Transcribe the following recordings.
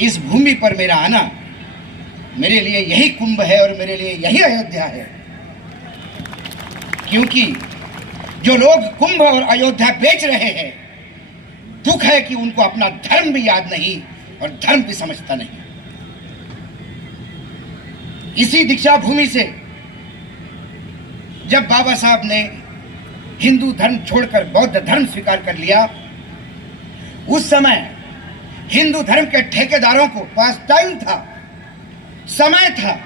इस भूमि पर मेरा आना मेरे लिए यही कुंभ है और मेरे लिए यही अयोध्या है, क्योंकि जो लोग कुंभ और अयोध्या बेच रहे हैं, दुख है कि उनको अपना धर्म भी याद नहीं और धर्म भी समझता नहीं। इसी दीक्षा भूमि से जब बाबा साहब ने हिंदू धर्म छोड़कर बौद्ध धर्म स्वीकार कर लिया, उस समय हिंदू धर्म के ठेकेदारों को पास टाइम था, समय था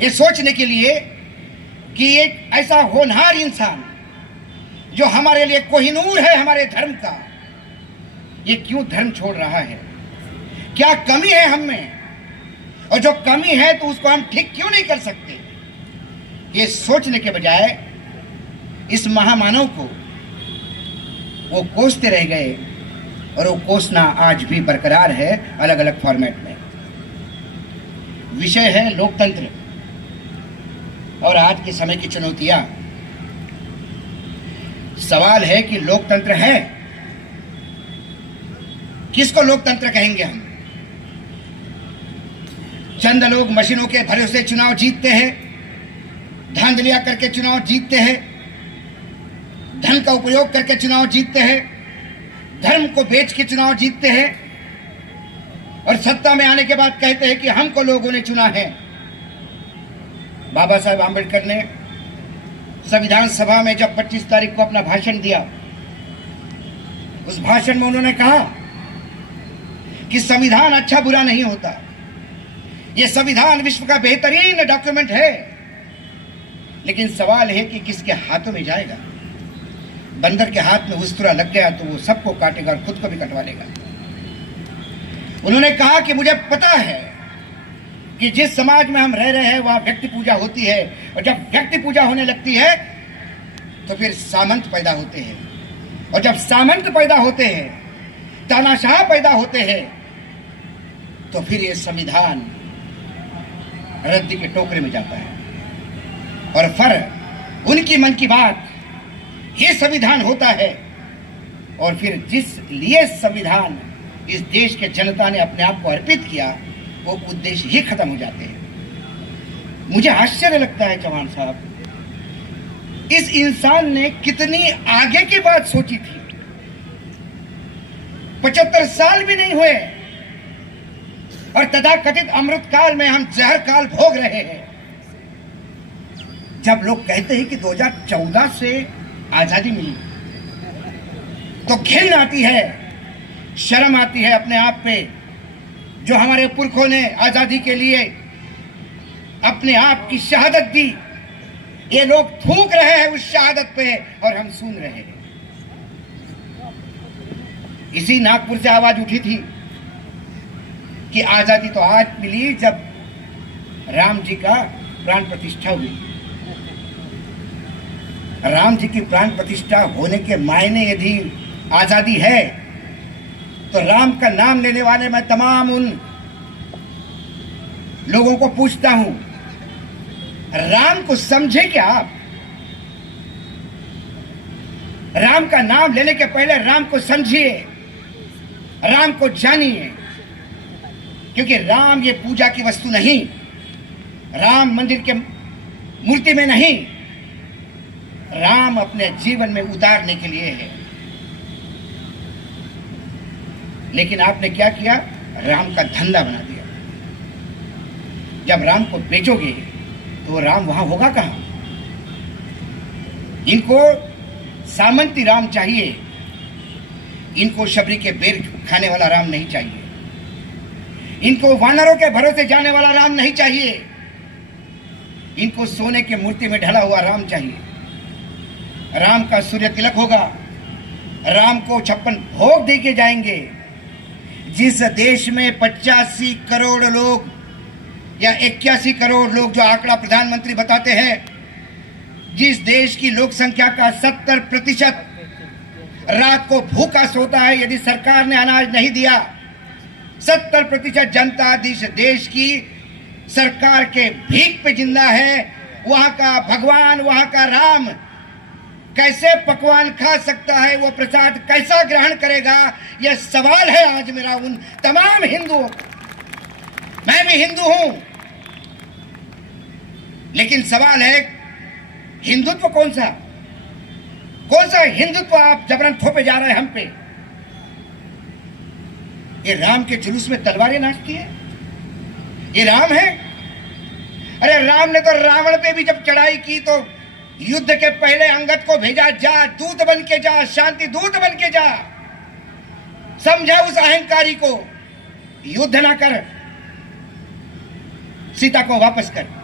ये सोचने के लिए कि एक ऐसा होनहार इंसान जो हमारे लिए कोहिनूर है हमारे धर्म का, ये क्यों धर्म छोड़ रहा है, क्या कमी है हम में, और जो कमी है तो उसको हम ठीक क्यों नहीं कर सकते। ये सोचने के बजाय इस महामानव को वो कोसते रह गए, और वो कोसना आज भी बरकरार है अलग अलग फॉर्मेट में। विषय है लोकतंत्र और आज के समय की चुनौतियां। सवाल है कि लोकतंत्र है, किसको लोकतंत्र कहेंगे हम। चंद लोग मशीनों के भरोसे चुनाव जीतते हैं, धांधलियां करके चुनाव जीतते हैं, धन का उपयोग करके चुनाव जीतते हैं, धर्म को बेच के चुनाव जीतते हैं, और सत्ता में आने के बाद कहते हैं कि हमको लोगों ने चुना है। बाबा साहब आंबेडकर ने संविधान सभा में जब 25 तारीख को अपना भाषण दिया, उस भाषण में उन्होंने कहा कि संविधान अच्छा बुरा नहीं होता, यह संविधान विश्व का बेहतरीन डॉक्यूमेंट है, लेकिन सवाल है कि किसके हाथों में जाएगा। बंदर के हाथ में उस्तरा लग गया तो वो सबको काटेगा और खुद को भी कटवा लेगा। उन्होंने कहा कि मुझे पता है कि जिस समाज में हम रह रहे हैं वहां व्यक्ति पूजा होती है, और जब व्यक्ति पूजा होने लगती है तो फिर सामंत पैदा होते हैं, और जब सामंत पैदा होते हैं, तानाशाह पैदा होते हैं, तो फिर ये संविधान रद्दी के टोकरे में जाता है। और फर्क उनकी मन की बात ये संविधान होता है, और फिर जिस लिए संविधान इस देश के जनता ने अपने आप को अर्पित किया, वो उद्देश्य ही खत्म हो जाते हैं। मुझे आश्चर्य लगता है चौहान साहब, इस इंसान ने कितनी आगे की बात सोची थी। 75 साल भी नहीं हुए और तथाकथित अमृत काल में हम जहर काल भोग रहे हैं। जब लोग कहते हैं कि 2014 से आजादी मिली तो घिन आती है, शर्म आती है अपने आप पे, जो हमारे पुरखों ने आजादी के लिए अपने आप की शहादत दी। ये लोग थूक रहे हैं उस शहादत पे और हम सुन रहे हैं। इसी नागपुर से आवाज उठी थी कि आजादी तो आज मिली जब राम जी का प्राण प्रतिष्ठा हुई। राम जी की प्राण प्रतिष्ठा होने के मायने यदि आजादी है तो राम का नाम लेने वाले मैं तमाम उन लोगों को पूछता हूं, राम को समझे क्या आप? राम का नाम लेने के पहले राम को समझिए, राम को जानिए, क्योंकि राम ये पूजा की वस्तु नहीं, राम मंदिर के मूर्ति में नहीं, राम अपने जीवन में उतारने के लिए है। लेकिन आपने क्या किया? राम का धंधा बना दिया। जब राम को बेचोगे तो राम वहां होगा कहां? इनको सामंती राम चाहिए, इनको शबरी के बेर खाने वाला राम नहीं चाहिए, इनको वानरों के भरोसे जाने वाला राम नहीं चाहिए, इनको सोने के मूर्ति में ढला हुआ राम चाहिए। राम का सूर्य तिलक होगा, राम को 56 भोग देके जाएंगे। जिस देश में 85 करोड़ लोग या 81 करोड़ लोग, जो आंकड़ा प्रधानमंत्री बताते हैं, जिस देश की लोक संख्या का 70% रात को भूखा सोता है यदि सरकार ने अनाज नहीं दिया, 70% जनता जिस देश की सरकार के भीख पे जिंदा है, वहां का भगवान, वहां का राम कैसे पकवान खा सकता है, वो प्रसाद कैसा ग्रहण करेगा, यह सवाल है आज मेरा उन तमाम हिंदुओं को। मैं भी हिंदू हूं, लेकिन सवाल है हिंदुत्व कौन सा हिंदुत्व आप जबरन थोपे जा रहे हैं हम पे। ये राम के जुलूस में तलवारें नाचती है, ये राम है? अरे राम ने तो रावण पे भी जब चढ़ाई की तो युद्ध के पहले अंगद को भेजा, जा दूत बन के जा, शांति दूत बन के जा, समझा उस अहंकारी को, युद्ध ना कर, सीता को वापस कर।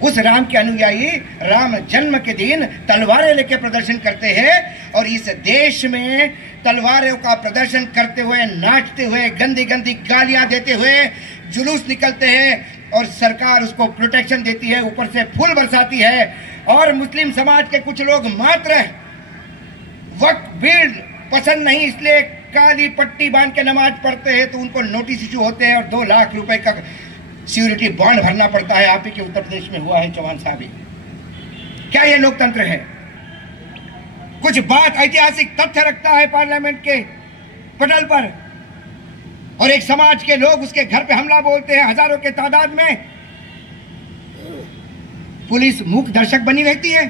उस राम के अनुयायी राम जन्म के दिन तलवारें लेके प्रदर्शन करते हैं, और इस देश में तलवारों का प्रदर्शन करते हुए, नाचते हुए, गंदी गंदी गालियां देते हुए जुलूस निकलते हैं, और सरकार उसको प्रोटेक्शन देती है, ऊपर से फूल बरसाती है। और मुस्लिम समाज के कुछ लोग मात्र वक्फ बिल पसंद नहीं, इसलिए काली पट्टी बांध के नमाज पढ़ते हैं, तो उनको नोटिस इशू होते हैं और 2 लाख रुपए का सिक्योरिटी बॉन्ड भरना पड़ता है। आप ही के उत्तर प्रदेश में हुआ है, चौहान साहब ही। क्या ये लोकतंत्र है? कुछ बात ऐतिहासिक तथ्य रखता है पार्लियामेंट के पटल पर, और एक समाज के लोग उसके घर पे हमला बोलते हैं हजारों के तादाद में। पुलिस मूक दर्शक बनी रहती है,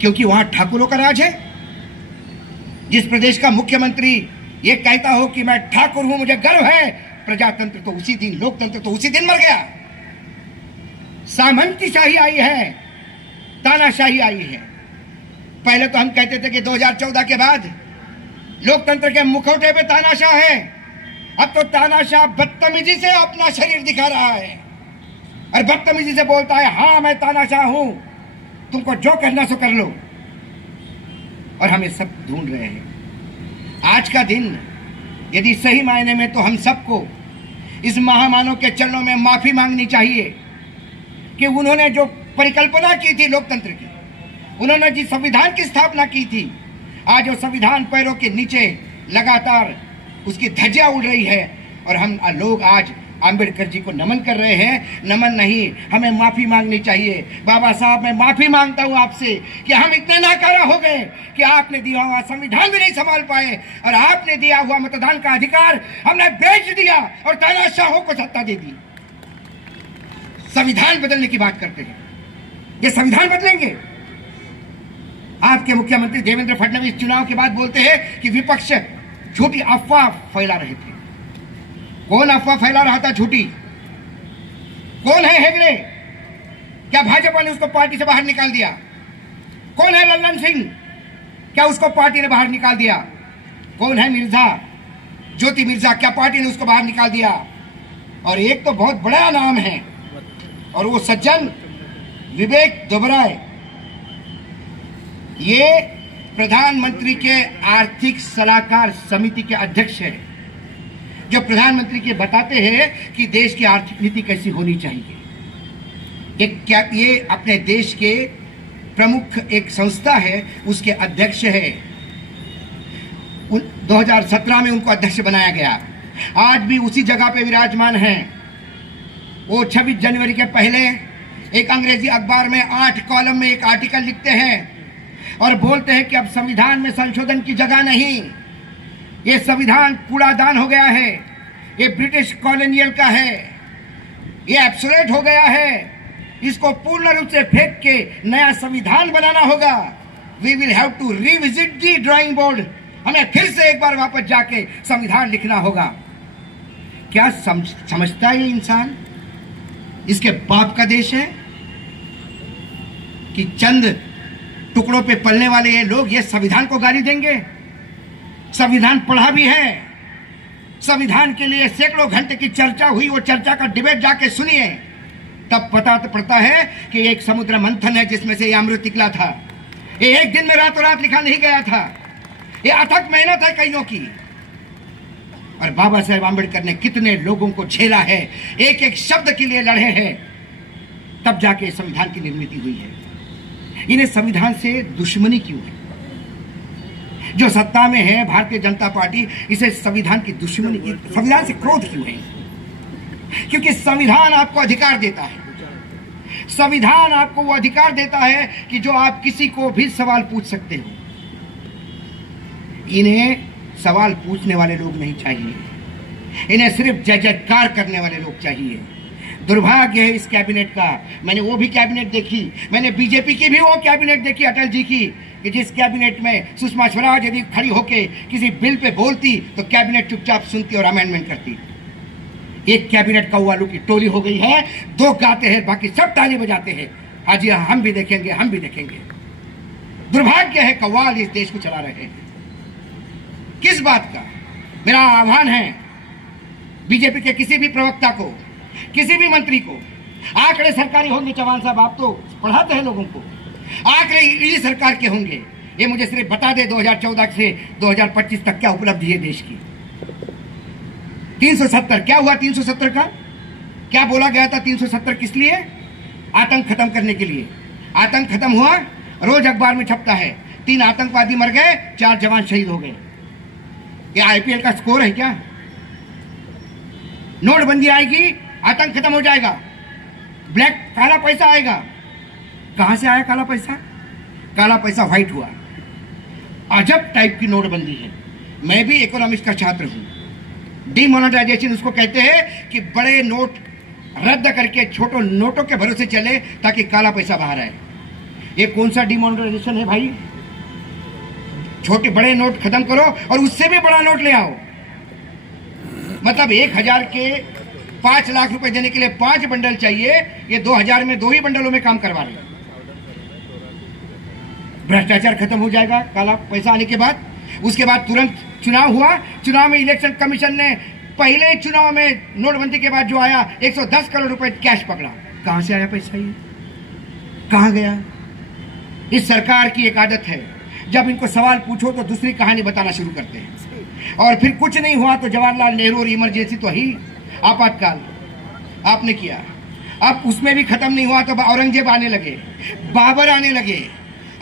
क्योंकि वहां ठाकुरों का राज है। जिस प्रदेश का मुख्यमंत्री ये कहता हो कि मैं ठाकुर हूं, मुझे गर्व है, प्रजातंत्र तो उसी दिन, लोकतंत्र तो उसी दिन मर गया। सामंतीशाही आई है, तानाशाही आई है। पहले तो हम कहते थे कि 2014 के बाद लोकतंत्र के मुखौटे पे तानाशाह है, अब तो तानाशाह बदतमीजी से अपना शरीर दिखा रहा है और बदतमीजी से बोलता है, हां मैं तानाशाह हूं, तुमको जो करना सो कर लो। और हम ये सब ढूंढ रहे हैं। आज का दिन यदि सही मायने में, तो हम सबको इस महामानव के चरणों में माफी मांगनी चाहिए कि उन्होंने जो परिकल्पना की थी लोकतंत्र की, उन्होंने जिस संविधान की स्थापना की थी, आज वो संविधान पैरों के नीचे लगातार उसकी धज्जियां उड़ रही है, और हम लोग आज अंबेडकर जी को नमन कर रहे हैं। नमन नहीं, हमें माफी मांगनी चाहिए। बाबा साहब, मैं माफी मांगता हूं आपसे कि हम इतने नाकारा हो गए कि आपने दिया हुआ संविधान भी नहीं संभाल पाए, और आपने दिया हुआ मतदान का अधिकार हमने बेच दिया और तानाशाहों को सत्ता दे दी। संविधान बदलने की बात करते हैं, ये संविधान बदलेंगे? आपके मुख्यमंत्री देवेंद्र फडणवीस चुनाव के बाद बोलते हैं कि विपक्ष झूठी अफवाह फैला रहे थे। कौन अफवाह फैला रहा था झूठी? कौन है हेगड़े? क्या भाजपा ने उसको पार्टी से बाहर निकाल दिया? कौन है लल्लन सिंह? क्या उसको पार्टी ने बाहर निकाल दिया? कौन है मिर्जा, ज्योति मिर्जा? क्या पार्टी ने उसको बाहर निकाल दिया? और एक तो बहुत बड़ा नाम है, और वो सज्जन विवेक दुबराय, ये प्रधानमंत्री के आर्थिक सलाहकार समिति के अध्यक्ष है, जो प्रधानमंत्री के बताते हैं कि देश की आर्थिक नीति कैसी होनी चाहिए। ये अपने देश के प्रमुख एक संस्था है, उसके अध्यक्ष है। 2017 में उनको अध्यक्ष बनाया गया, आज भी उसी जगह पे विराजमान हैं। वो 26 जनवरी के पहले एक अंग्रेजी अखबार में 8 कॉलम में एक आर्टिकल लिखते हैं और बोलते हैं कि अब संविधान में संशोधन की जगह नहीं, ये संविधान कूड़ादान हो गया है, ये ब्रिटिश कॉलोनियल का है, ये एब्सोल्यूट हो गया है, इसको पूर्ण रूप से फेंक के नया संविधान बनाना होगा। We will have to revisit the drawing board, हमें फिर से एक बार वापस जाके संविधान लिखना होगा। क्या समझता है ये इंसान इसके बाप का देश है कि चंद टुकड़ों पे पलने वाले ये लोग ये संविधान को गाली देंगे? संविधान पढ़ा भी है, संविधान के लिए सैकड़ों घंटे की चर्चा हुई, वो चर्चा का डिबेट जाके सुनिए, तब पता तो पड़ता है कि ये एक समुद्र मंथन है जिसमें से ये अमृत निकला था। ये एक दिन में रातों रात लिखा नहीं गया था, ये अथक मेहनत है कईयों की। और बाबा साहेब आंबेडकर ने कितने लोगों को झेला है, एक एक शब्द के लिए लड़े हैं, तब जाके संविधान की निर्मित हुई है। इन्हें संविधान से दुश्मनी क्यों है? जो सत्ता में है भारतीय जनता पार्टी, इसे संविधान की दुश्मनी, संविधान से क्रोध क्यों है? क्योंकि संविधान आपको अधिकार देता है, संविधान आपको वो अधिकार देता है कि जो आप किसी को भी सवाल पूछ सकते हो। इन्हें सवाल पूछने वाले लोग नहीं चाहिए, इन्हें सिर्फ जय जयकार करने वाले लोग चाहिए। दुर्भाग्य है इस कैबिनेट का। मैंने वो भी कैबिनेट देखी, मैंने बीजेपी की भी वो कैबिनेट देखी अटल जी की, कि जिस कैबिनेट में सुषमा स्वराज यदि खड़ी होके किसी बिल पे बोलती तो कैबिनेट चुपचाप सुनती और अमेंडमेंट करती। एक कैबिनेट कौवालों की टोली हो गई है, दो गाते हैं बाकी सब ताली बजाते हैं, हाजी हम भी देखेंगे हम भी देखेंगे। दुर्भाग्य है कव्वाल इस देश को चला रहे हैं। किस बात का? मेरा आह्वान है बीजेपी के किसी भी प्रवक्ता को, किसी भी मंत्री को, आंकड़े सरकारी होंगे, चौहान साहब आप तो पढ़ाते हैं लोगों को, आंकड़े ईडी सरकार के होंगे, ये मुझे सिर्फ बता दे 2014 से 2025 तक क्या उपलब्धि है देश की। 370 क्या हुआ? 370 का क्या बोला गया था? 370 किस लिए? आतंक खत्म करने के लिए। आतंक खत्म हुआ? रोज अखबार में छपता है 3 आतंकवादी मर गए, 4 जवान शहीद हो गए। ये आईपीएल का स्कोर है क्या? नोटबंदी आएगी, आतंक खत्म हो जाएगा, ब्लैक काला पैसा आएगा। कहां से आया काला पैसा? काला पैसा व्हाइट हुआ। अजब टाइप की नोटबंदी है। मैं भी इकोनॉमिक्स का छात्र हूं। डिमोनेटाइजेशन उसको कहते हैं कि बड़े नोट रद्द करके छोटे नोटों के भरोसे चले ताकि काला पैसा बाहर आए। ये कौन सा डिमोनेटाइजेशन है भाई? छोटे बड़े नोट खत्म करो और उससे भी बड़ा नोट ले आओ। मतलब 1000 के 5 लाख रुपए देने के लिए 5 बंडल चाहिए, ये 2000 में 2 ही बंडलों में काम करवा रहे। भ्रष्टाचार खत्म हो जाएगा काला पैसा आने के बाद। उसके बाद तुरंत चुनाव हुआ, चुनाव में इलेक्शन कमीशन ने पहले चुनाव में नोटबंदी के बाद जो आया 110 करोड़ रुपए कैश पकड़ा। कहां से आया पैसा? ये कहां गया? इस सरकार की एक आदत है, जब इनको सवाल पूछो तो दूसरी कहानी बताना शुरू करते हैं, और फिर कुछ नहीं हुआ तो जवाहरलाल नेहरू और इमरजेंसी तो ही आपातकाल आपने किया। अब उसमें भी खत्म नहीं हुआ तो औरंगजेब आने लगे, बाबर आने लगे,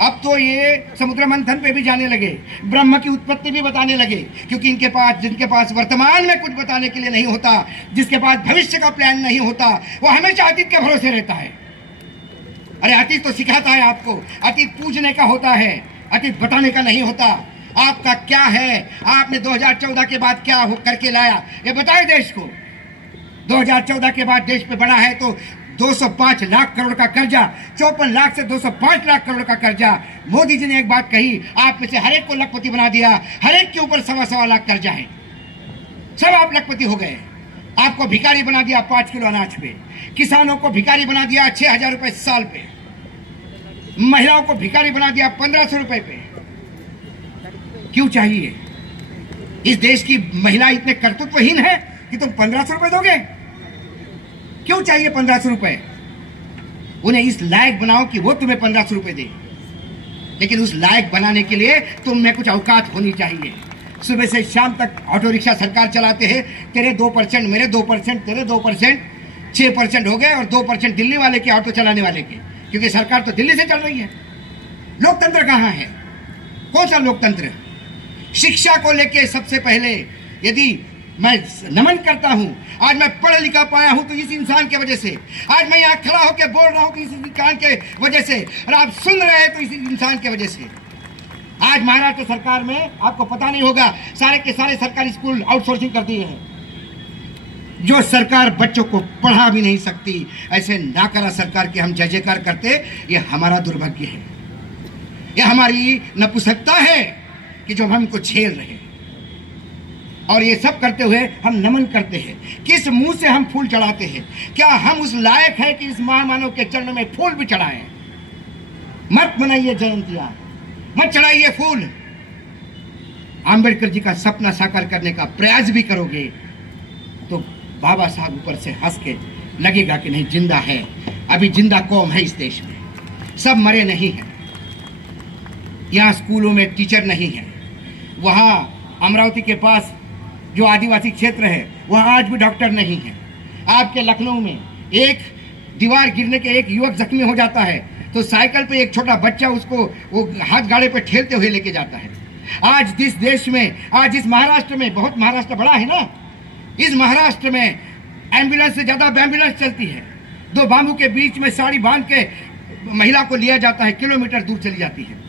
अब तो ये समुद्र मंथन पे भी जाने लगे, ब्रह्म की उत्पत्ति भी बताने लगे, क्योंकि इनके पास जिनके पास वर्तमान में कुछ बताने के लिए नहीं होता, जिसके पास भविष्य का प्लान नहीं होता, वो हमेशा अतीत के भरोसे रहता है। अरे अतीत तो सिखाता है आपको, अतीत पूजने का होता है, अतीत बताने का नहीं होता। आपका क्या है? आपने 2014 के बाद क्या करके लाया ये बताए देश को। 2014 के बाद देश पे बढ़ा है तो 205 लाख करोड़ का कर्जा, 54 लाख से 205 लाख करोड़ का कर्जा। मोदी जी ने एक बात कही, आप में से हर एक को लखपति बना दिया, हर एक के ऊपर 1.25 लाख कर्जा है, सब आप लखपति हो गए। आपको भिखारी बना दिया 5 किलो अनाज पे, किसानों को भिखारी बना दिया 6000 रुपए साल पे, महिलाओं को भिखारी बना दिया 1500 रुपए पे। क्यों चाहिए? इस देश की महिला इतने कर्तृत्वहीन है कि तुम 1500 रुपए दोगे? क्यों चाहिए 1500 रुपए? उन्हें इस लायक बनाओ कि वो तुम्हें 1500 रुपए दे, लेकिन उस लायक बनाने के लिए तुम में कुछ औकात होनी चाहिए। सुबह से शाम तक ऑटो रिक्शा सरकार चलाते हैं, तेरे 2%, मेरे 2%, तेरे 2%, 6% हो गए, और 2% दिल्ली वाले के, ऑटो चलाने वाले के, क्योंकि सरकार तो दिल्ली से चल रही है। लोकतंत्र कहां है? कौन सा लोकतंत्र? शिक्षा को लेके सबसे पहले यदि मैं नमन करता हूं, आज मैं पढ़ लिखा पाया हूं तो इस इंसान के वजह से, आज मैं यहां खड़ा होकर बोल रहा हूं तो इस इंसान के वजह से, और आप सुन रहे हैं तो इस इंसान के वजह से। आज महाराष्ट्र सरकार में आपको पता नहीं होगा, सारे के सारे सरकारी स्कूल आउटसोर्सिंग कर दिए हैं। जो सरकार बच्चों को पढ़ा भी नहीं सकती, ऐसे नाकरा सरकार के हम जय जयकार करते, ये हमारा दुर्भाग्य है, ये हमारी नपुंसकता है कि जो हम इनको झेल रहे हैं। और ये सब करते हुए हम नमन करते हैं। किस मुंह से हम फूल चढ़ाते हैं? क्या हम उस लायक है कि इस महामानव के चरणों में फूल भी चढ़ाएं? मत मनाइए जयंतियां, मत चढ़ाइए फूल। आंबेडकर जी का सपना साकार करने का प्रयास भी करोगे तो बाबा साहब ऊपर से हंस के लगेगा कि नहीं, जिंदा है, अभी जिंदा कौम है इस देश में, सब मरे नहीं हैं। यहाँ स्कूलों में टीचर नहीं है, वहाँ अमरावती के पास जो आदिवासी क्षेत्र है वहाँ आज भी डॉक्टर नहीं है। आपके लखनऊ में एक दीवार गिरने के एक युवक जख्मी हो जाता है तो साइकिल पे एक छोटा बच्चा उसको वो हाथ गाड़े पे ठेलते हुए लेके जाता है। आज इस देश में, आज इस महाराष्ट्र में, बहुत महाराष्ट्र बड़ा है ना, इस महाराष्ट्र में एम्बुलेंस से ज्यादा एम्बुलेंस चलती है, दो बांबू के बीच में साड़ी बांध के महिला को लिया जाता है, किलोमीटर दूर चली जाती है।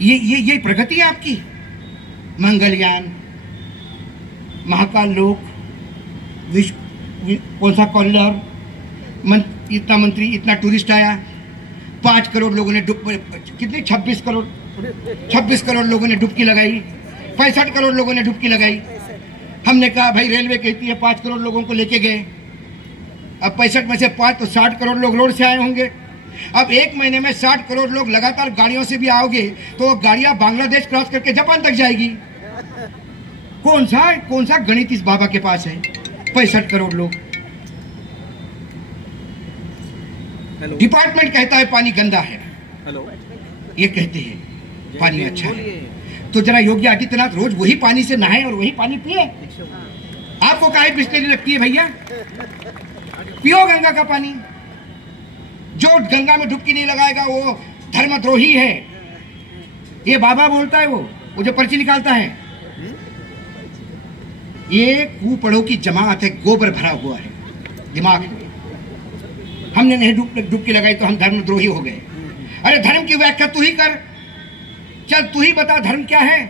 ये प्रगति है आपकी? मंगलयान, महाकाल लोक, कौन सा कॉरिडोर, इतना मंत्री, इतना टूरिस्ट आया, 5 करोड़ लोगों ने कितने 26 करोड़ लोगों ने डुबकी लगाई, 65 करोड़ लोगों ने डुबकी लगाई। हमने कहा भाई रेलवे कहती है 5 करोड़ लोगों को लेके गए, अब 65 में से 5 तो 60 करोड़ लोग रोड से आए होंगे। अब 1 महीने में 60 करोड़ लोग लगातार गाड़ियों से भी आओगे तो गाड़ियां बांग्लादेश क्रॉस करके जापान तक जाएगी। कौन सा गणित इस बाबा के पास है? 65 करोड़ लोग। डिपार्टमेंट कहता है पानी गंदा है, ये कहते हैं पानी अच्छा है। तो जरा योगी आदित्यनाथ रोज वही पानी से नहाए और वही पानी पिए। आपको काहे बिस्लेरी लगती है भैया? पियो गंगा का पानी। जो गंगा में डुबकी नहीं लगाएगा वो धर्मद्रोही है, ये बाबा बोलता है। वो जो पर्ची निकालता है, ये कुपड़ों की जमात है, गोबर भरा हुआ है दिमाग में। हमने नहीं डुबकी लगाई तो हम धर्मद्रोही हो गए। अरे धर्म की व्याख्या तू ही कर, चल तू ही बता धर्म क्या है।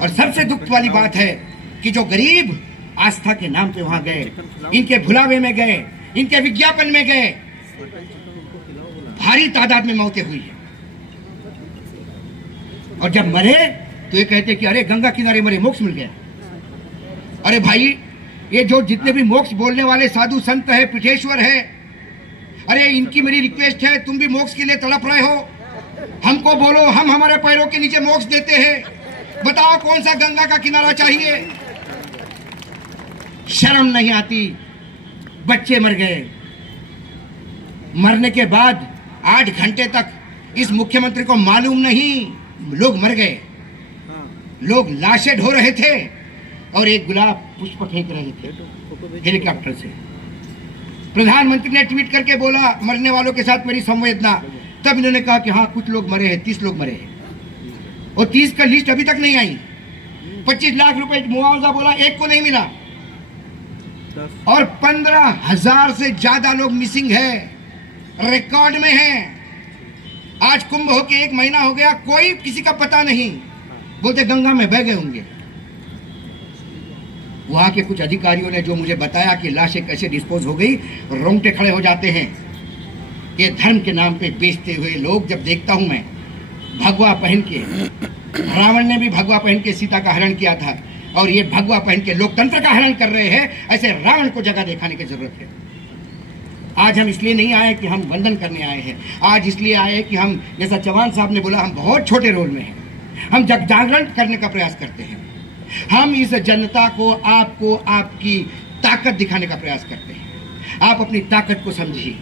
और सबसे दुख वाली बात है कि जो गरीब आस्था के नाम पे वहां गए, इनके भुलावे में गए, इनके विज्ञापन में गए, भारी तादाद में मौतें हुई है। और जब मरे तो ये कहते कि अरे गंगा किनारे मरे, मोक्ष मिल गया। अरे भाई, ये जो जितने भी मोक्ष बोलने वाले साधु संत है, पीठेश्वर है, अरे इनकी मेरी रिक्वेस्ट है, तुम भी मोक्ष के लिए तड़प रहे हो, हमको बोलो, हम हमारे पैरों के नीचे मोक्ष देते हैं। बताओ कौन सा गंगा का किनारा चाहिए? शर्म नहीं आती? बच्चे मर गए, मरने के बाद 8 घंटे तक इस मुख्यमंत्री को मालूम नहीं लोग मर गए। लोग लाशें ढो रहे थे और एक गुलाब पुष्प फेंक रहे थे हेलीकॉप्टर से। प्रधानमंत्री ने ट्वीट करके बोला मरने वालों के साथ मेरी संवेदना। तब इन्होंने कहा कि हाँ कुछ लोग मरे हैं, 30 लोग मरे हैं, और 30 का लिस्ट अभी तक नहीं आई। 25 लाख रुपए मुआवजा बोला, एक को नहीं मिला, और 15,000 से ज्यादा लोग मिसिंग है, रिकॉर्ड में है। आज कुंभ होके 1 महीना हो गया, कोई किसी का पता नहीं। बोलते गंगा में बह गए होंगे। वहां के कुछ अधिकारियों ने जो मुझे बताया कि लाशें कैसे डिस्पोज हो गई, रोंगटे खड़े हो जाते हैं। ये धर्म के नाम पे बेचते हुए लोग जब देखता हूं मैं, भगवा पहन के, रावण ने भी भगवा पहन के सीता का हरण किया था, और ये भगवा पहन के लोकतंत्र का हरण कर रहे हैं। ऐसे रावण को जगह दिखाने की जरूरत है। आज हम इसलिए नहीं आए कि हम वंदन करने आए हैं, आज इसलिए आए कि हम, जैसा चौहान साहब ने बोला, हम बहुत छोटे रोल में हैं। हम जग जागरण करने का प्रयास करते हैं। हम इस जनता को, आपको, आपकी ताकत दिखाने का प्रयास करते हैं। आप अपनी ताकत को समझिए।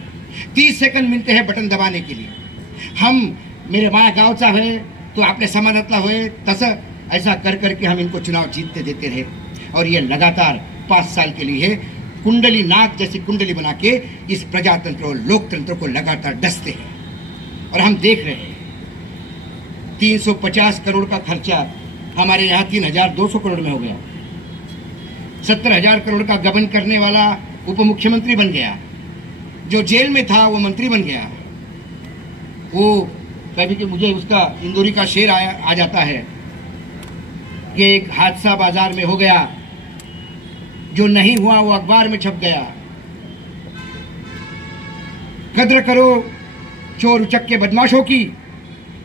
30 सेकंड मिलते हैं बटन दबाने के लिए। हम मेरे माया गावचा है तो आपने समानतला हुए तस ऐसा कर करके हम इनको चुनाव जीतते देते रहे, और ये लगातार 5 साल के लिए कुंडली नाग जैसी कुंडली बना के इस प्रजातंत्र और लोकतंत्र को लगातार डसते हैं। और हम देख रहे हैं 350 करोड़ का खर्चा हमारे यहाँ 3,200 करोड़ में हो गया। 70,000 करोड़ का गबन करने वाला उप मुख्यमंत्री बन गया, जो जेल में था वो मंत्री बन गया। वो कभी कि मुझे उसका इंदौरी का शेर आ जाता है कि एक हादसा बाजार में हो गया, जो नहीं हुआ वो अखबार में छप गया। कद्र करो चोर उचक्के बदमाशों की,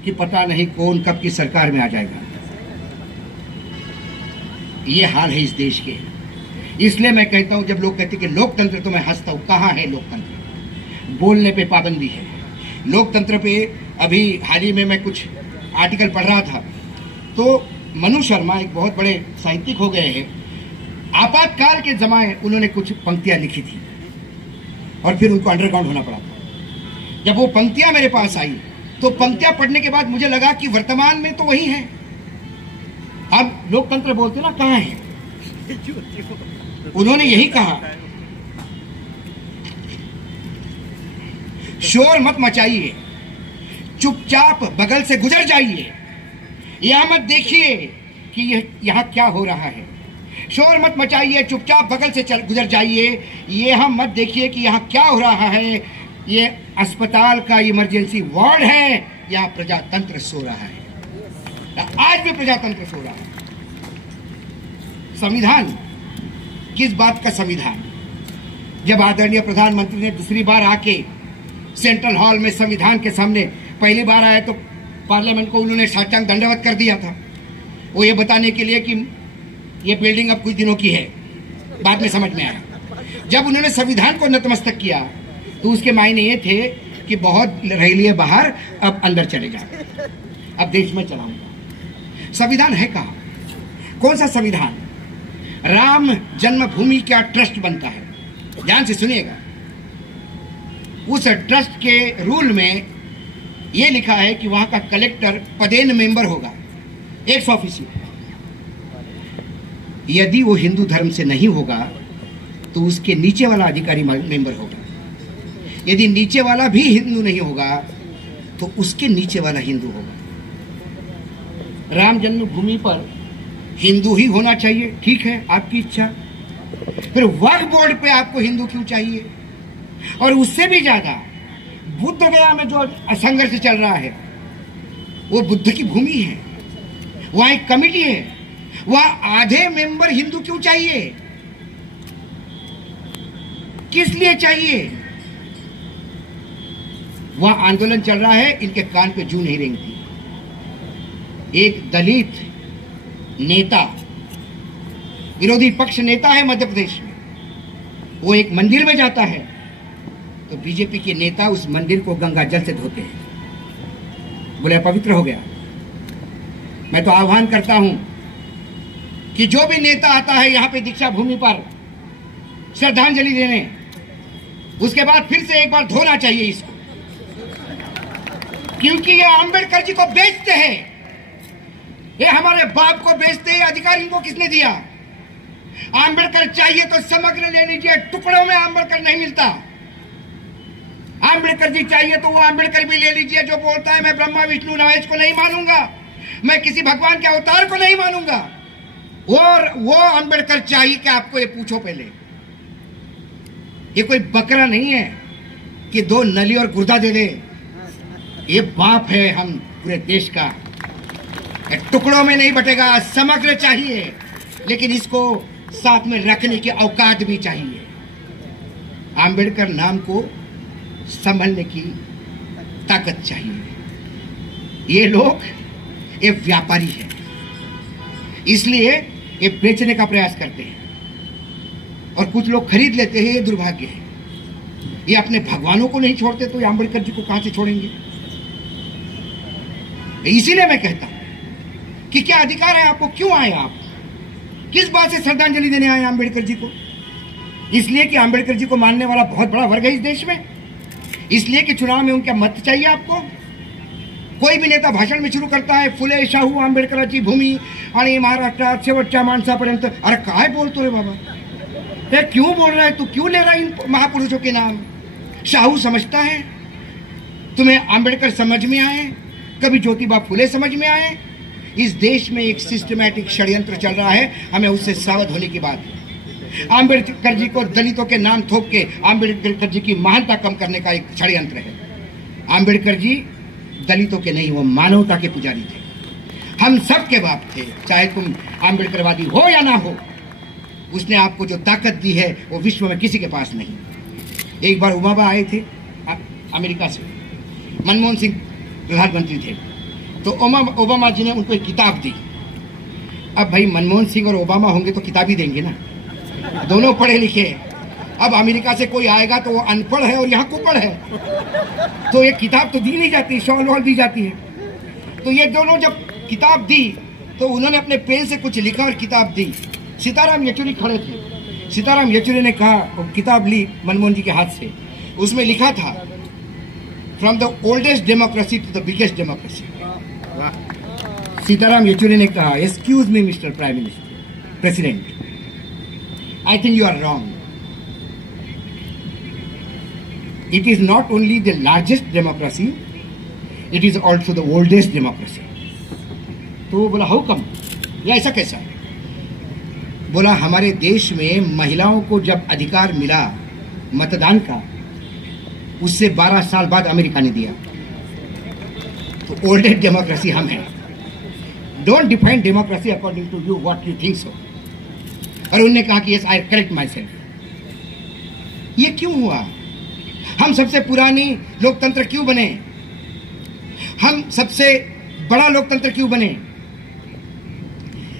कि पता नहीं कौन कब की सरकार में आ जाएगा। ये हाल है इस देश के। इसलिए मैं कहता हूं, जब लोग कहते कि लोकतंत्र, तो मैं हंसता हूं। कहां है लोकतंत्र? बोलने पे पाबंदी है। लोकतंत्र पे अभी हाल ही में मैं कुछ आर्टिकल पढ़ रहा था, तो मनु शर्मा एक बहुत बड़े साहित्यिक हो गए हैं। आपातकाल के जमाने उन्होंने कुछ पंक्तियां लिखी थी और फिर उनको अंडरग्राउंड होना पड़ा था। जब वो पंक्तियां मेरे पास आई तो पंक्तियां पढ़ने के बाद मुझे लगा कि वर्तमान में तो वही है। अब लोकतंत्र बोलते ना, कहां है? उन्होंने यही कहा, शोर मत मचाइए, चुपचाप बगल से गुजर जाइए, यह मत देखिए कि यहां क्या हो रहा है। शोर मत मचाइए, चुपचाप बगल से गुजर जाइए। ये हम मत देखिए कि यहाँ क्या हो रहा है। ये अस्पताल का इमरजेंसी वार्ड है, यहाँ प्रजातंत्र सो रहा है। आज भी प्रजातंत्र सो रहा है। संविधान, किस बात का संविधान? जब आदरणीय प्रधानमंत्री ने दूसरी बार आके सेंट्रल हॉल में संविधान के सामने पहली बार आए तो पार्लियामेंट को उन्होंने साष्टांग दंडवत कर दिया था, वो ये बताने के लिए कि ये बिल्डिंग अब कुछ दिनों की है। बाद में समझ में आया। जब उन्होंने संविधान को नतमस्तक किया तो उसके मायने ये थे कि बहुत रह लिए बाहर, अब अंदर चले जाओ, अब देश में चलाऊंगा। संविधान है कहाँ? कौन सा संविधान? राम जन्मभूमि का ट्रस्ट बनता है, ध्यान से सुनिएगा। उस ट्रस्ट के रूल में यह लिखा है कि वहां का कलेक्टर पदेन मेंबर होगा, एक्स ऑफिशियो। यदि वो हिंदू धर्म से नहीं होगा तो उसके नीचे वाला अधिकारी मेंबर होगा। यदि नीचे वाला भी हिंदू नहीं होगा तो उसके नीचे वाला हिंदू होगा। राम जन्मभूमि पर हिंदू ही होना चाहिए, ठीक है, आपकी इच्छा। फिर वक्फ बोर्ड पे आपको हिंदू क्यों चाहिए? और उससे भी ज्यादा बुद्ध गया में जो संघर्ष चल रहा है वो बुद्ध की भूमि है, वहां एक कमिटी है, वहां आधे मेंबर हिंदू क्यों चाहिए? किस लिए चाहिए? वहां आंदोलन चल रहा है, इनके कान पे जू नहीं रेंगती। एक दलित नेता, विरोधी पक्ष नेता है मध्य प्रदेश में, वो एक मंदिर में जाता है तो बीजेपी के नेता उस मंदिर को गंगा जल से धोते हैं, बोले पवित्र हो गया। मैं तो आह्वान करता हूं कि जो भी नेता आता है यहां पे दीक्षा भूमि पर श्रद्धांजलि देने, उसके बाद फिर से एक बार धोना चाहिए इसको, क्योंकि ये अंबेडकर जी को बेचते हैं, ये हमारे बाप को बेचते हैं। अधिकार इनको किसने दिया? अंबेडकर चाहिए तो समग्र ले लीजिए, टुकड़ों में अंबेडकर नहीं मिलता। अंबेडकर जी चाहिए तो वो अंबेडकर भी ले लीजिए जो बोलता है मैं ब्रह्मा विष्णु महेश को नहीं मानूंगा, मैं किसी भगवान के अवतार को नहीं मानूंगा। और वो अंबेडकर चाहिए कि आपको ये पूछो पहले, ये कोई बकरा नहीं है कि दो नली और गुर्दा दे दे। ये बाप है हम पूरे देश का, टुकड़ों में नहीं बटेगा, समग्र चाहिए, लेकिन इसको साथ में रखने की औकात भी चाहिए। अंबेडकर नाम को संभलने की ताकत चाहिए। ये लोग ये व्यापारी हैं, इसलिए ये बेचने का प्रयास करते हैं और कुछ लोग खरीद लेते हैं, ये दुर्भाग्य है। ये अपने भगवानों को नहीं छोड़ते तो ये अंबेडकर जी को कहां से छोड़ेंगे? इसीलिए मैं कहता हूं कि क्या अधिकार है आपको? क्यों आए आप? किस बात से श्रद्धांजलि देने आए अंबेडकर जी को? इसलिए कि अंबेडकर जी को मानने वाला बहुत बड़ा वर्ग है इस देश में, इसलिए कि चुनाव में उनका मत चाहिए आपको। कोई भी नेता भाषण में शुरू करता है फुले शाहू आंबेडकरांची भूमी आणि महाराष्ट्रात शेवटच्या माणसापर्यंत। अरे काय बोलतो रे बाबा, ये क्यों बोल रहा है तू? क्यों ले रहा है इन महापुरुषों के नाम? शाहू समझता है? तुम्हें आंबेडकर समझ में आए? कभी ज्योतिबा फुले समझ में आए? इस देश में एक सिस्टमैटिक षड्यंत्र चल रहा है, हमें उससे सावध होने की बात है। आंबेडकर जी को दलितों के नाम थोप के आंबेडकर जी की महानता कम करने का एक षड्यंत्र है। आंबेडकर जी दलितों के नहीं, वो मानवता के पुजारी थे, हम सब के बाप थे, चाहे तुम आंबेडकरवादी हो या ना हो। उसने आपको जो ताकत दी है वो विश्व में किसी के पास नहीं। एक बार ओबामा आए थे अमेरिका से, मनमोहन सिंह प्रधानमंत्री थे, तो ओबामा जी ने उनको एक किताब दी। अब भाई मनमोहन सिंह और ओबामा होंगे तो किताब ही देंगे ना, दोनों पढ़े लिखे। अब अमेरिका से कोई आएगा तो वो अनपढ़ है और यहाँ कुपढ़ है, तो ये किताब तो दी नहीं जाती, शॉल वॉल दी जाती है। तो ये दोनों जब किताब दी तो उन्होंने अपने पेन से कुछ लिखा और किताब दी। सीताराम येचुरी खड़े थे, सीताराम येचुरी ने कहा, किताब ली मनमोहन जी के हाथ से, उसमें लिखा था from the oldest democracy to the biggest democracy. Sitaram Yechury ने कहा, excuse me mister prime minister, president, I think you are wrong. It is not only the largest democracy, it is also the oldest democracy. तो वो बोला how come, या ऐसा कैसा? बोला हमारे देश में महिलाओं को जब अधिकार मिला मतदान का, उससे 12 साल बाद अमेरिका ने दिया। तो ओल्डेस्ट डेमोक्रेसी हम हैं। Don't define democracy according to you what you think so. और उन्होंने कहा कि yes I correct myself. ये क्यों हुआ? हम सबसे पुरानी लोकतंत्र क्यों बने? हम सबसे बड़ा लोकतंत्र क्यों बने?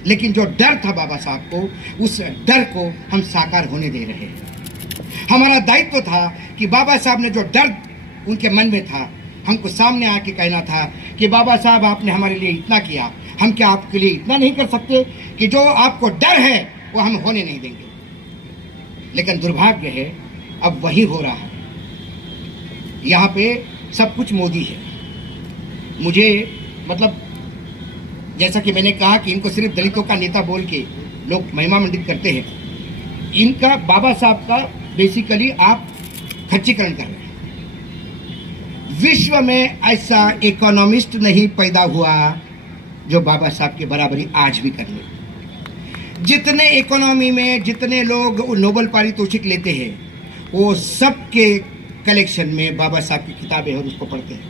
लेकिन जो डर था बाबा साहब को, उस डर को हम साकार होने दे रहे हैं। हमारा दायित्व था कि बाबा साहब ने जो डर उनके मन में था, हमको सामने आके कहना था कि बाबा साहब आपने हमारे लिए इतना किया, हम क्या आपके लिए इतना नहीं कर सकते कि जो आपको डर है वो हम होने नहीं देंगे। लेकिन दुर्भाग्य है अब वही हो रहा है। यहाँ पे सब कुछ मोदी है। मुझे मतलब जैसा कि मैंने कहा कि इनको सिर्फ दलितों का नेता बोल के लोग महिमा मंडित करते हैं, इनका बाबा साहब का बेसिकली आप खच्चीकरण कर रहे हैं। विश्व में ऐसा इकोनॉमिस्ट नहीं पैदा हुआ जो बाबा साहब की बराबरी आज भी कर ले। जितने इकोनॉमी में जितने लोग नोबेल पारितोषिक लेते हैं, वो सबके कलेक्शन में बाबा साहब की किताबें और उसको पढ़ते हैं।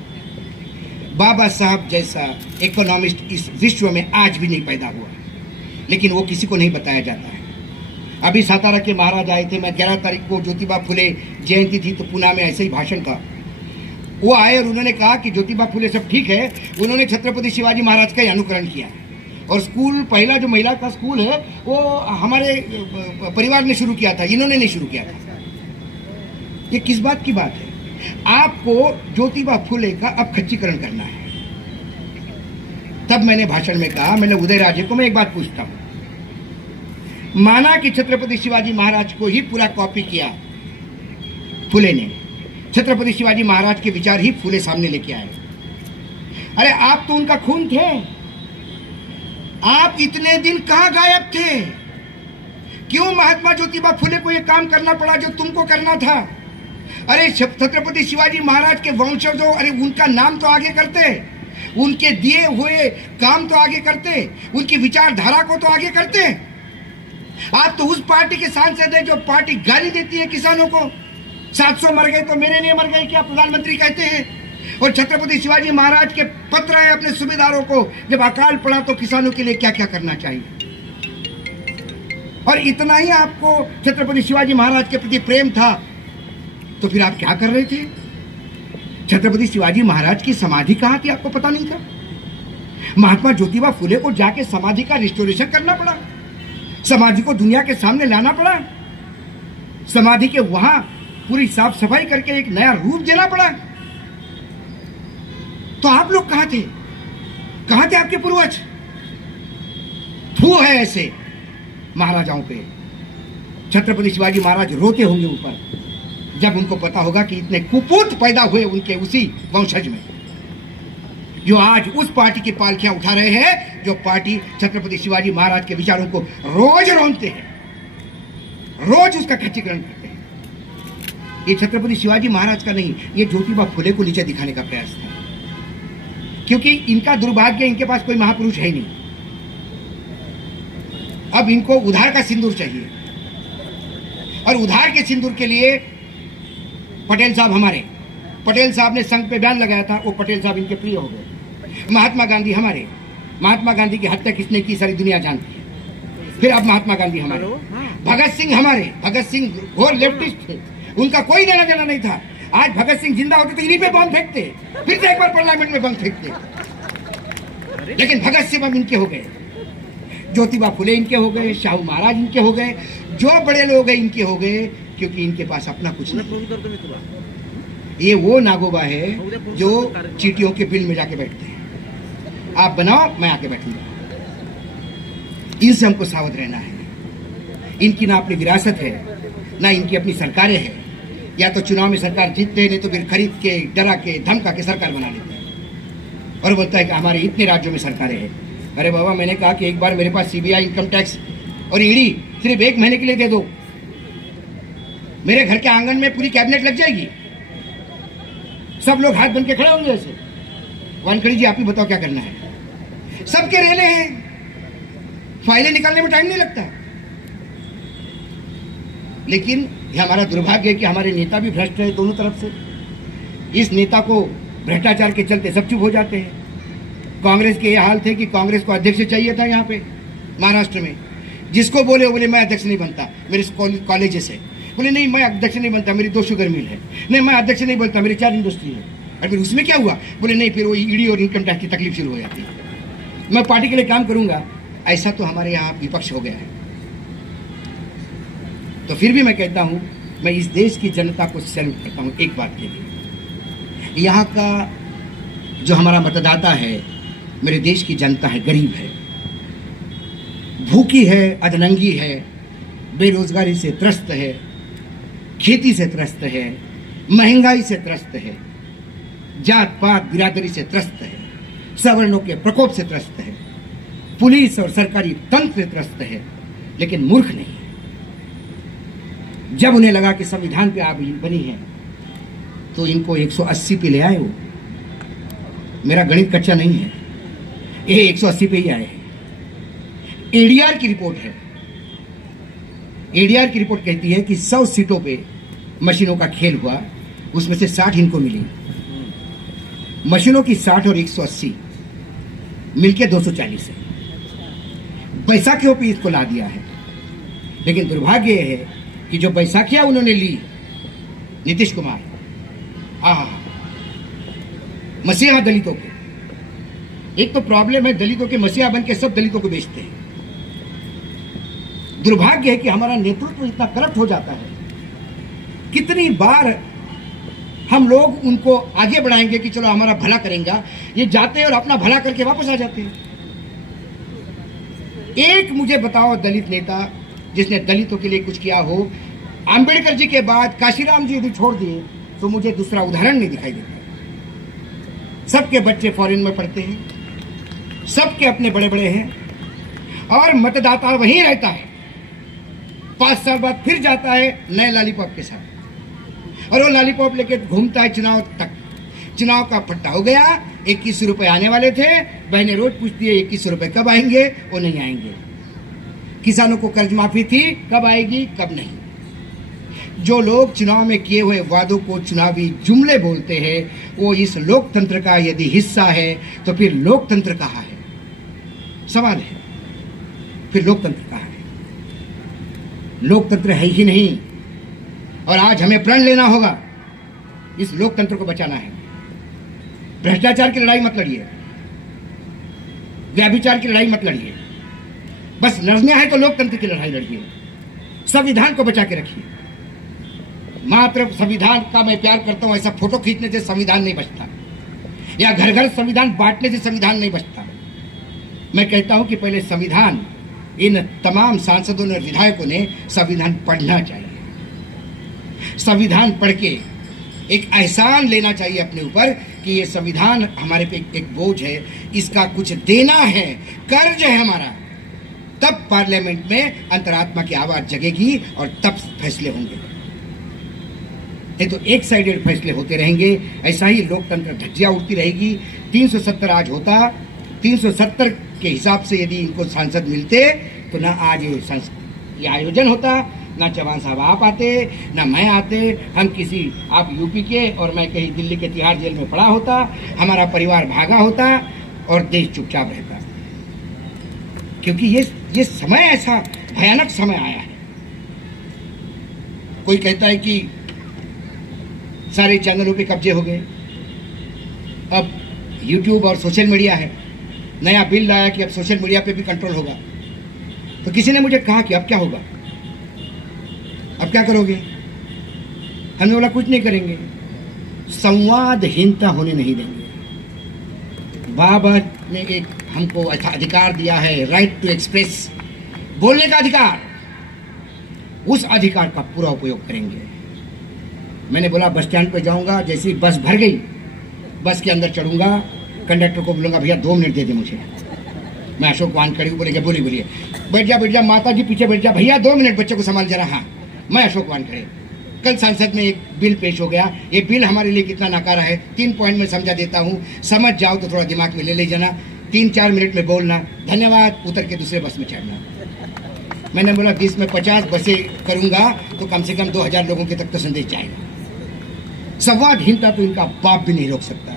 बाबा साहब जैसा इकोनॉमिस्ट इस विश्व में आज भी नहीं पैदा हुआ, लेकिन वो किसी को नहीं बताया जाता है। अभी सातारा के महाराज आए थे, मैं 11 तारीख को ज्योतिबा फुले जयंती थी तो पुणे में ऐसे ही भाषण था। वो आए और उन्होंने कहा कि ज्योतिबा फुले सब ठीक है, उन्होंने छत्रपति शिवाजी महाराज का ही अनुकरण किया है। और स्कूल पहला जो महिला का स्कूल है वो हमारे परिवार ने शुरू किया था, इन्होंने नहीं शुरू किया था। ये किस बात की बात है? आपको ज्योतिबा फुले का अब खच्चीकरण करना है। तब मैंने भाषण में कहा, मैंने उदयराजे को मैं एक बात पूछता हूं, माना कि छत्रपति शिवाजी महाराज को ही पूरा कॉपी किया फुले ने, छत्रपति शिवाजी महाराज के विचार ही फुले सामने लेके आए। अरे आप तो उनका खून थे, आप इतने दिन कहां गायब थे? क्यों महात्मा ज्योतिबा फुले को यह काम करना पड़ा जो तुमको करना था? अरे छत्रपति शिवाजी महाराज के वंशजों, अरे उनका नाम तो आगे करते, उनके दिए हुए काम तो आगे करते, उनकी विचारधारा को तो आगे करते। आप तो उस पार्टी के सांसद हैं जो पार्टी गाली देती है किसानों को। 700 मर गए तो मेरे लिए मर गए क्या प्रधानमंत्री कहते हैं? और छत्रपति शिवाजी महाराज के पत्र है अपने सूबेदारों को, जब अकाल पड़ा तो किसानों के लिए क्या क्या करना चाहिए। और इतना ही आपको छत्रपति शिवाजी महाराज के प्रति प्रेम था तो फिर आप क्या कर रहे थे? छत्रपति शिवाजी महाराज की समाधि कहां थी आपको पता नहीं था? महात्मा ज्योतिबा फुले को जाके समाधि का रिस्टोरेशन करना पड़ा, समाधि को दुनिया के सामने लाना पड़ा, समाधि के वहां पूरी साफ सफाई करके एक नया रूप देना पड़ा। तो आप लोग कहां थे? कहां थे आपके पूर्वज? फू है ऐसे महाराजाओं पे। छत्रपति शिवाजी महाराज रोते होंगे ऊपर जब उनको पता होगा कि इतने कुपूत पैदा हुए उनके उसी वंशज में, जो आज उस पार्टी की पालकियां उठा रहे हैं, जो पार्टी छत्रपति शिवाजी महाराज के विचारों को रोज रोनते हैं, रोज उसका खच्चीकरण करते हैं। ये छत्रपति शिवाजी महाराज का नहीं, ये ज्योतिबा फुले को नीचे दिखाने का प्रयास था। क्योंकि इनका दुर्भाग्य, इनके पास कोई महापुरुष है ही नहीं। अब इनको उधार का सिंदूर चाहिए, और उधार के सिंदूर के लिए पटेल साहब हमारे, पटेल साहब ने संघ पे बयान लगाया था, वो पटेल साहब इनके प्रिय हो गए। महात्मा गांधी हमारे, महात्मा गांधी की हत्या किसने की सारी दुनिया जानती है। फिर अब महात्मा गांधी हमारे, भगत सिंह हमारे, भगत सिंह घोर लेफ्टिस्ट थे, उनका कोई लेना देना नहीं था। आज भगत सिंह जिंदा होते तो इन्हीं पे बम फेंकते, फिर से एक बार पार्लियामेंट में बम फेंकते। लेकिन भगत सिंह अब इनके हो गए, ज्योतिबा फुले इनके हो गए, शाहू महाराज इनके हो गए, जो बड़े लोग हैं इनके हो गए, क्योंकि इनके पास अपना कुछ नहीं। ये वो नागोबा है जो चीटियों के बिल में जाके बैठते हैं, आप बनाओ मैं आके बैठूंगा। इनसे हमको सावध रहना है। इनकी ना अपनी विरासत है, ना इनकी अपनी सरकारें हैं। या तो चुनाव में सरकार जीतते हैं, नहीं तो फिर खरीद के, डरा के, धमका के सरकार बना लेते हैं और बोलता है कि हमारे इतने राज्यों में सरकारें हैं। अरे बाबा, मैंने कहा कि एक बार मेरे पास सीबीआई, इनकम टैक्स और ईडी सिर्फ 1 महीने के लिए दे दो, मेरे घर के आंगन में पूरी कैबिनेट लग जाएगी, सब लोग हाथ बन के खड़े होंगे ऐसे। वानखड़ी जी, आप ही बताओ क्या करना है? सबके रेले हैं, फाइलें निकालने में टाइम नहीं लगता। लेकिन यह हमारा दुर्भाग्य है कि हमारे नेता भी भ्रष्ट है दोनों तरफ से। इस नेता को भ्रष्टाचार के चलते सब चुप हो जाते हैं। कांग्रेस के ये हाल थे कि कांग्रेस को अध्यक्ष चाहिए था यहाँ पे महाराष्ट्र में। जिसको बोले मैं अध्यक्ष नहीं बनता, मेरे कॉलेज से बोले नहीं मैं अध्यक्ष नहीं बनता, मेरी 2 शुगर मिल है, नहीं मैं अध्यक्ष नहीं बनता, मेरी 4 इंडस्ट्री है। और फिर उसमें क्या हुआ, बोले नहीं फिर वो ईडी और इनकम टैक्स की तकलीफ शुरू हो जाती है, मैं पार्टी के लिए काम करूंगा। ऐसा तो हमारे यहाँ विपक्ष हो गया है। तो फिर भी मैं कहता हूं, मैं इस देश की जनता को सैल्यूट करता हूं एक बात के लिए। यहाँ का जो हमारा मतदाता है, मेरे देश की जनता है, गरीब है, भूखी है, अधनंगी है, बेरोजगारी से त्रस्त है, खेती से त्रस्त है, महंगाई से त्रस्त है, जात पात बिरादरी से त्रस्त है, सवर्णों के प्रकोप से त्रस्त है, पुलिस और सरकारी तंत्र से त्रस्त है, लेकिन मूर्ख नहीं है। जब उन्हें लगा कि संविधान पे आप बनी है तो इनको 180 पे ले आए। वो मेरा गणित कच्चा नहीं है, ये 180 पे ही आए हैं। एडीआर की रिपोर्ट है, एडीआर की रिपोर्ट कहती है कि 100 सीटों पे मशीनों का खेल हुआ, उसमें से 60 इनको मिली। मशीनों की 60 और 180 मिलके 240 है। बैसाखियों पे इसको ला दिया है। लेकिन दुर्भाग्य यह है कि जो बैसाखियां उन्होंने ली, नीतीश कुमार, मसीहा दलितों के, एक तो प्रॉब्लम है दलितों के मसीहा बन के सब दलितों को बेचते हैं। दुर्भाग्य है कि हमारा नेतृत्व इतना करप्ट हो जाता है। कितनी बार हम लोग उनको आगे बढ़ाएंगे कि चलो हमारा भला करेंगे, ये जाते हैं और अपना भला करके वापस आ जाते हैं। एक मुझे बताओ दलित नेता जिसने दलितों के लिए कुछ किया हो। अंबेडकर जी के बाद काशीराम जी यदि छोड़ दिए तो मुझे दूसरा उदाहरण नहीं दिखाई देता। सबके बच्चे फॉरेन में पढ़ते हैं, सबके अपने बड़े बड़े हैं, और मतदाता वहीं रहता है। 5 साल बाद फिर जाता है नए लॉलीपॉप के साथ, और वो लॉलीपॉप लेके घूमता है चुनाव तक। चुनाव का पट्टा हो गया, 21 रुपए आने वाले थे, बहनें रोज पूछती है 21 रुपए कब आएंगे, वो नहीं आएंगे। किसानों को कर्ज माफी थी, कब आएगी, कब नहीं। जो लोग चुनाव में किए हुए वादों को चुनावी जुमले बोलते हैं, वो इस लोकतंत्र का यदि हिस्सा है तो फिर लोकतंत्र कहाँ है? सवाल है, फिर लोकतंत्र कहाँ है? लोकतंत्र है ही नहीं। और आज हमें प्रण लेना होगा, इस लोकतंत्र को बचाना है। भ्रष्टाचार की लड़ाई मत लड़िए, व्यभिचार की लड़ाई मत लड़िए, बस लड़ना है तो लोकतंत्र की लड़ाई लड़िए। संविधान को बचा के रखिए। मात्र संविधान का मैं प्यार करता हूं, ऐसा फोटो खींचने से संविधान नहीं बचता, या घर घर संविधान बांटने से संविधान नहीं बचता। मैं कहता हूं कि पहले संविधान, इन तमाम सांसदों ने, विधायकों ने संविधान पढ़ना चाहिए। संविधान पढ़ के एक एहसान लेना चाहिए अपने ऊपर कि ये संविधान हमारे पे एक बोझ है, इसका कुछ देना है, कर्ज है हमारा। तब पार्लियामेंट में अंतरात्मा की आवाज जगेगी और तब फैसले होंगे। ये तो एक साइडेड फैसले होते रहेंगे, ऐसा ही लोकतंत्र धज्जियां उड़ती रहेगी। 370 आज होता, 370 के हिसाब से यदि इनको सांसद मिलते तो ना आज ये आयोजन होता, ना चौहान साहब आप आते, ना मैं आते, हम किसी, आप यूपी के और मैं कहीं दिल्ली के तिहाड़ जेल में पड़ा होता, हमारा परिवार भागा होता और देश चुपचाप रहता। क्योंकि ये समय ऐसा भयानक समय आया है। कोई कहता है कि सारे चैनलों पे कब्जे हो गए, अब यूट्यूब और सोशल मीडिया है। नया बिल लाया कि अब सोशल मीडिया पे भी कंट्रोल होगा। तो किसी ने मुझे कहा कि अब क्या होगा, अब क्या करोगे? हमने बोला कुछ नहीं करेंगे, संवादहीनता होने नहीं देंगे। बाबा ने एक हमको अधिकार दिया है, राइट टू एक्सप्रेस, बोलने का अधिकार, उस अधिकार का पूरा उपयोग करेंगे। मैंने बोला बस स्टैंड पे जाऊंगा, जैसी बस भर गई, बस के अंदर चढ़ूंगा, कंडक्टर को बोलूंगा भैया 2 मिनट दे दे मुझे। मैं अशोक वानखड़े बोलेंगे, बोलिए बैठ जा माता जी पीछे बैठ जा, भैया 2 मिनट बच्चे को संभाल जरा। हाँ, मैं अशोक वानखड़े। कल संसद में एक बिल पेश हो गया। ये बिल हमारे लिए कितना नकारा है, 3 पॉइंट में समझा देता हूँ, समझ जाओ तो थोड़ा दिमाग में ले जाना। 3-4 मिनट में बोलना, धन्यवाद, उतर के दूसरे बस में चढ़ना। मैंने बोला 20 में 50 बसें करूंगा तो कम से कम 2000 लोगों के तक तो संदेश जाएगा। संवादहीनता तो इनका बाप भी नहीं रोक सकता,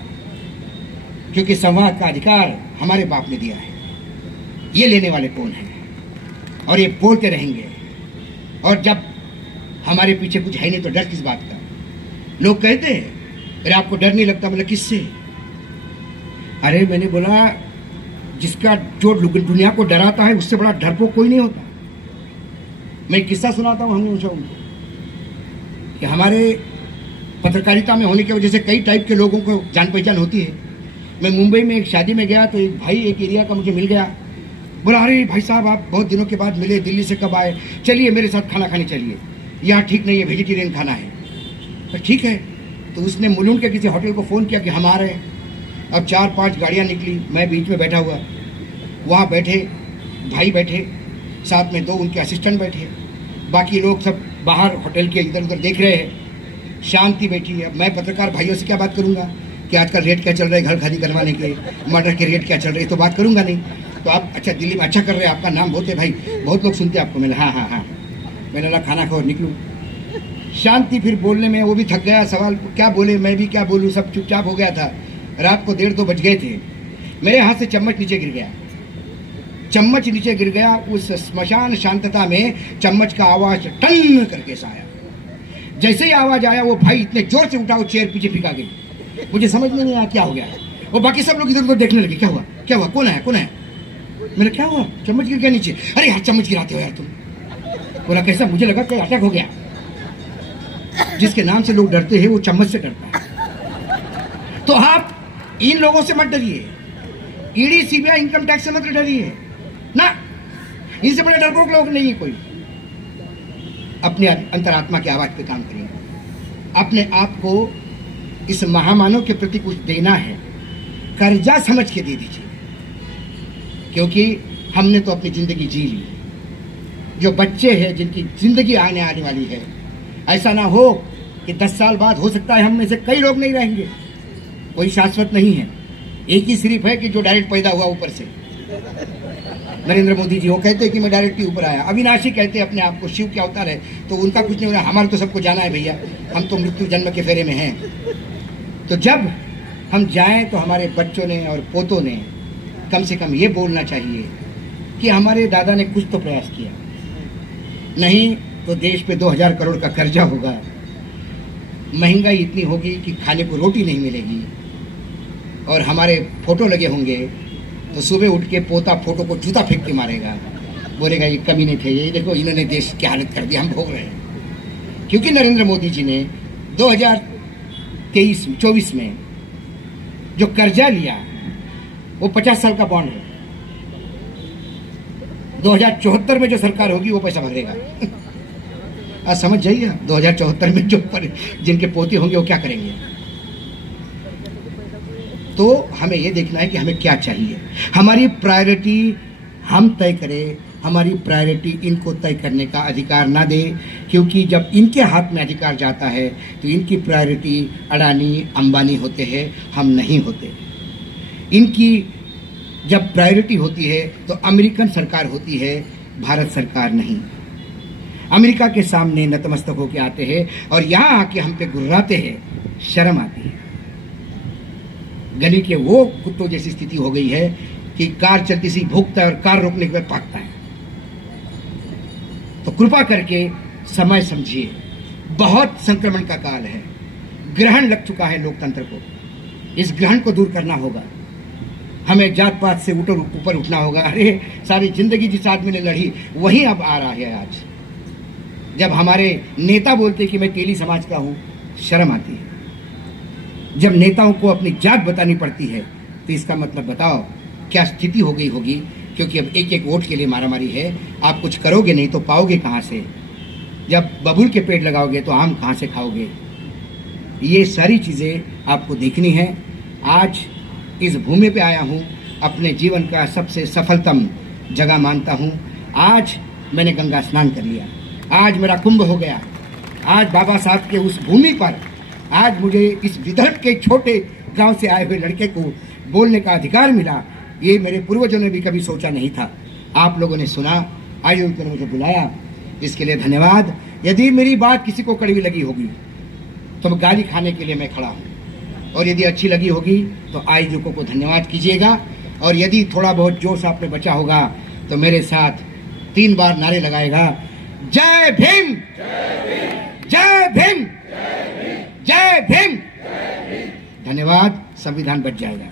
क्योंकि संवाद का अधिकार हमारे बाप ने दिया है। ये लेने वाले कौन हैं? और ये बोलते रहेंगे। और जब हमारे पीछे कुछ है नहीं तो डर किस बात का? लोग कहते हैं अरे आपको डर नहीं लगता? मतलब किससे? अरे मैंने बोला जिसका जो दुनिया को डराता है उससे बड़ा डरपोक कोई नहीं होता। मैं एक किस्सा सुनाता हूँ हमेशा उनको कि हमारे पत्रकारिता में होने की वजह से कई टाइप के लोगों को जान पहचान होती है। मैं मुंबई में एक शादी में गया तो एक भाई एक एरिया का मुझे मिल गया। बोला अरे भाई साहब आप बहुत दिनों के बाद मिले, दिल्ली से कब आए? चलिए मेरे साथ खाना खाने चलिए, यहाँ ठीक नहीं है, वेजिटेरियन खाना है। तो ठीक है, तो उसने मुलुंड के किसी होटल को फ़ोन किया कि हम आ रहे हैं। अब 4-5 गाड़ियाँ निकली, मैं बीच में बैठा हुआ। वहाँ बैठे भाई बैठे, साथ में 2 उनके असिस्टेंट बैठे, बाकी लोग सब बाहर होटल के इधर उधर देख रहे हैं। शांति बैठी है। मैं पत्रकार भाइयों से क्या बात करूँगा कि आजकल रेट क्या चल रहा है घर खरीदी करवाने के, मर्डर के रेट क्या चल रहे हैं, तो बात करूँगा नहीं। तो आप अच्छा दिल्ली में अच्छा कर रहे हैं, आपका नाम बहुत है भाई, बहुत लोग सुनते हैं आपको। मैंने हाँ मैंने बोला खाना खाओ निकलूँ। शांति, फिर बोलने में वो भी थक गया। सवाल क्या बोले, मैं भी क्या बोलूँ, सब चुपचाप हो गया था। रात को 1:30-2 बज गए थे। मेरे हाथ से चम्मच नीचे गिर गया, चम्मच नीचे गिर गया। उस स्मशान शांतता में चम्मच का आवाज टन करके सा आया। जैसे ही आवाज आया वो भाई इतने जोर से उठा, वो चेयर पीछे फेंका गई। मुझे समझ में नहीं आया क्या हो गया। वो बाकी सब लोग इधर उधर देखने लगे, क्या हुआ क्या हुआ, कौन है कौन है? मेरा क्या हुआ, चम्मच गिर गया नीचे। अरे यार चम्मच गिराते हो यार तुम। बोला कैसा? मुझे लगा कि अटैक हो गया। जिसके नाम से लोग डरते हैं वो चम्मच से डरता है। तो आप इन लोगों से मत डरिए, ईडी सीबीआई इनकम टैक्स से मत डरिए ना, इनसे बड़े डरपोक लोग नहीं है कोई। अपने अंतरात्मा की आवाज पे काम करिए। अपने आप को इस महामानव के प्रति कुछ देना है, कर्जा समझ के दे दीजिए, क्योंकि हमने तो अपनी जिंदगी जी ली। जो बच्चे हैं जिनकी जिंदगी आने वाली है, ऐसा ना हो कि 10 साल बाद हो सकता है हम में से कई लोग नहीं रहेंगे। कोई शाश्वत नहीं है। एक ही सिर्फ है कि जो डायरेक्ट पैदा हुआ ऊपर से, नरेंद्र मोदी जी। वो कहते हैं कि मैं डायरेक्ट ही ऊपर आया। अविनाशी कहते हैं अपने आप को, शिव के अवतार है, तो उनका कुछ नहीं हो रहा। हमारा तो सबको जाना है भैया, हम तो मृत्यु जन्म के फेरे में हैं। तो जब हम जाएं तो हमारे बच्चों ने और पोतों ने कम से कम ये बोलना चाहिए कि हमारे दादा ने कुछ तो प्रयास किया। नहीं तो देश पे 2000 करोड़ का कर्जा होगा, महंगाई इतनी होगी कि खाने को रोटी नहीं मिलेगी, और हमारे फोटो लगे होंगे तो सुबह उठ के पोता फोटो को जूता फेंक के मारेगा, बोलेगा ये कमीने थे, ये देखो इन्होंने देश की हालत कर दी, हम भोग रहे हैं। क्योंकि नरेंद्र मोदी जी ने 2023-24 में जो कर्जा लिया वो 50 साल का बॉन्ड है। 2074 में जो सरकार होगी वो पैसा भरेगा। आज समझ जाइए, 2074 में जो जिनके पोते होंगे वो क्या करेंगे। तो हमें ये देखना है कि हमें क्या चाहिए। हमारी प्रायोरिटी हम तय करें, हमारी प्रायोरिटी इनको तय करने का अधिकार ना दे, क्योंकि जब इनके हाथ में अधिकार जाता है तो इनकी प्रायोरिटी अडानी अंबानी होते हैं, हम नहीं होते। इनकी जब प्रायोरिटी होती है तो अमेरिकन सरकार होती है, भारत सरकार नहीं। अमेरिका के सामने नतमस्तक होके आते हैं और यहाँ आके हम पे गुर्राते हैं, शर्म आती है। गली के वो कुत्तों जैसी स्थिति हो गई है कि कार चलती सी भूखता है और कार रोकने के बाद भागता है। तो कृपा करके समय समझिए, बहुत संक्रमण का काल है, ग्रहण लग चुका है लोकतंत्र को। इस ग्रहण को दूर करना होगा। हमें जात पात से ऊपर उठना होगा। अरे सारी जिंदगी जिस आदमी ने लड़ी वही अब आ रहा है। आज जब हमारे नेता बोलते कि मैं तेली समाज का हूं, शर्म आती है। जब नेताओं को अपनी जात बतानी पड़ती है तो इसका मतलब बताओ क्या स्थिति हो गई होगी। क्योंकि अब एक एक वोट के लिए मारामारी है। आप कुछ करोगे नहीं तो पाओगे कहां से? जब बबूल के पेड़ लगाओगे तो आम कहां से खाओगे? ये सारी चीजें आपको देखनी है। आज इस भूमि पे आया हूं, अपने जीवन का सबसे सफलतम जगह मानता हूं। आज मैंने गंगा स्नान कर लिया, आज मेरा कुंभ हो गया। आज बाबा साहब के उस भूमि पर आज मुझे इस विदर्भ के छोटे गांव से आए हुए लड़के को बोलने का अधिकार मिला। ये मेरे पूर्वजों ने भी कभी सोचा नहीं था। आप लोगों ने सुना आयोग ने मुझे बुलाया, इसके लिए धन्यवाद। यदि मेरी बात किसी को कड़वी लगी होगी तो गाली खाने के लिए मैं खड़ा हूँ, और यदि अच्छी लगी होगी तो आयोजकों को धन्यवाद कीजिएगा। और यदि थोड़ा बहुत जोश आप में बचा होगा तो मेरे साथ 3 बार नारे लगाएगा, जय भीम, जय भीम, जय भीम। धन्यवाद। संविधान बच जाएगा।